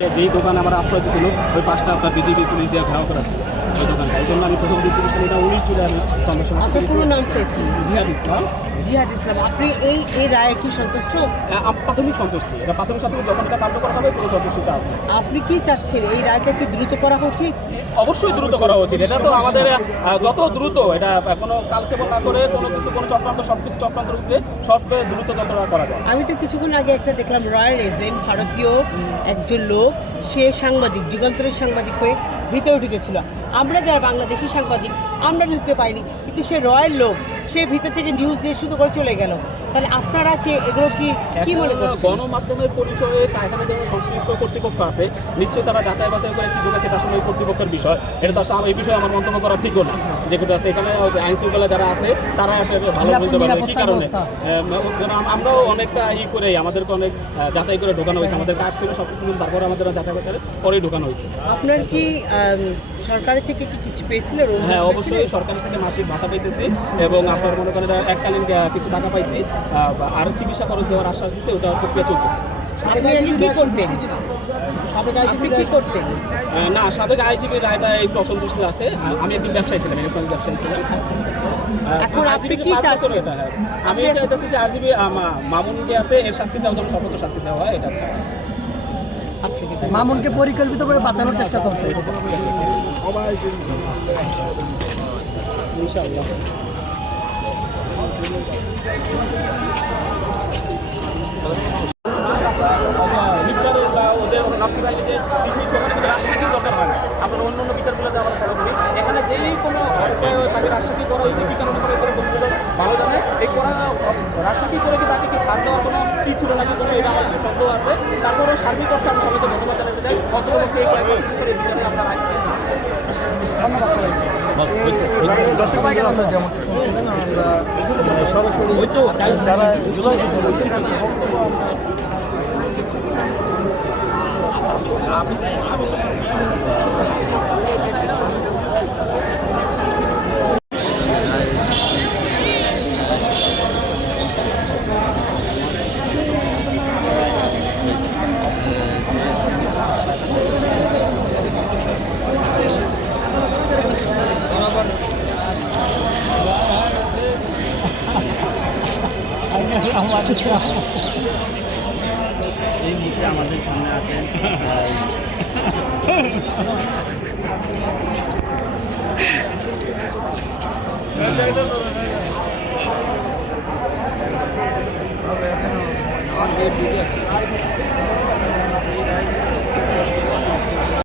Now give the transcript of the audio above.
যেই দোকান আমার আশ্রয় ছিল ওই পাঁচটা আপনার বিজেপি পুলিশ দিয়ে ঘেরাও করা ছিল ওই দোকানটা। এই জন্য আমি প্রথম দিন চিকিৎসা এটা উনিশ জুলাই আমি সমস্যা আপনার পুরো নামটা কি? জিহাদ ইসলাম। জিহাদ ইসলাম। আপনি এই এই রায়ে কি সন্তুষ্ট? প্রাথমিক সন্তুষ্টি। এটা প্রাথমিক সন্তুষ্টি যখন এটা কার্যকর হবে পুরো সন্তুষ্টিটা আসবে আপনি কি চাচ্ছেন? এই রায়টা কি দ্রুত করা উচিত? অবশ্যই দ্রুত করা উচিত। এটা তো আমাদের যত দ্রুত এটা কোনো কালক্ষেপণ না করে কোনো কিছু কোনো চক্রান্ত সব কিছু চক্রান্ত রূপে সব দ্রুত যতটা করা যায়। আমি তো কিছুক্ষণ আগে একটা দেখলাম রয়্যাল এজেন্ট ভারতীয় একজন লোক সে সাংবাদিক, যুগান্তরের সাংবাদিক হয়ে ভিতরে ঢুকেছিল। আমরা যারা বাংলাদেশি সাংবাদিক, আমরা ঢুকতে পাইনি কিন্তু সে রয়্যাল লোক সে ভিতর থেকে নিউজ দিয়ে শুরু করে চলে গেল। তাহলে আপনারা কি? এগুলো কি কি মনে করছেন? গণমাধ্যমের পরিচয়ে তা এখানে যেমন সংশ্লিষ্ট কর্তৃপক্ষ আছে। নিশ্চয়ই তারা যাচাই বাছাই করে কি করবে সেটা আসলে কর্তৃপক্ষের বিষয়। এটা তো এই বিষয়ে আমার মন্তব্য করা ঠিকও না যে যেগুলো আছে এখানে আইন শৃঙ্খলা যারা আছে তারা আসলে ভালো বলতে পারবে কি কারণে। আমরাও অনেকটা ই করে আমাদেরকে অনেক যাচাই করে ঢোকানো হয়েছে। আমাদের কাজ ছিল সব কিছু তারপরে আমাদের যাচাই বাছাই পরেই ঢোকানো হয়েছে। আপনার কি আম, সরকারের থেকে কি কিছু পেয়েছিলেন হ্যাঁ অবশ্যই সরকার থেকে মাসিক ভাতা পাইতেছি এবং আপনার মনে করেন এককালীন কিছু টাকা পাইছি আহ, আর চিকিৎসা খরচ দেওয়ার আশ্বাস দিচ্ছে ওটা প্রক্রিয়া চলতেছে। না? সাবেক আইজিবি রায়টা এই অসন্তুষ্ট আছে। আমি একজন ব্যবসায়ী ছিলাম ইলেকট্রনিক ব্যবসায়ী ছিলাম। চাচ্ছেন? এটা, হ্যাঁ। আমি চাইতেছি যে আরজিবি মামুন যে আছে এর শাস্তি দেওয়া যেন সর্বোচ্চ শাস্তি দেওয়া হয় এটা মামুনকে পরিকল্পিত আপনি কি মামুনকে পরিকল্পিতভাবে বাঁচানোর চেষ্টা চলছে। ইনশাআল্লাহ। বিচারের বা ওদের আইনিতে ঠিক হয়েছে ওখানে দরকার হয় আমরা অন্য অন্য বিচারগুলোতে আমরা ফলো করি এখানে যেই কোনো তাকে রাজশাহী করা হয়েছে কি কারণে করা হয়েছে ভালো এই করা রাজশাহী করে কি তাকে কি ছাড় দেওয়ার কোনো কি ছিল নাকি কোনো এটা আমার সন্দেহ আছে তারপরে সার্বিক আমি সবাইকে ধন্যবাদ জানাতে চাই অন্ততপক্ষে এই কয়েক বছর ধরে বিচারে আপনারা আইন ধন্যবাদ সবাইকে। সবাইকে ধন্যবাদ ওই এই মুহূর্তে আমাদের সামনে আছেন আমাদের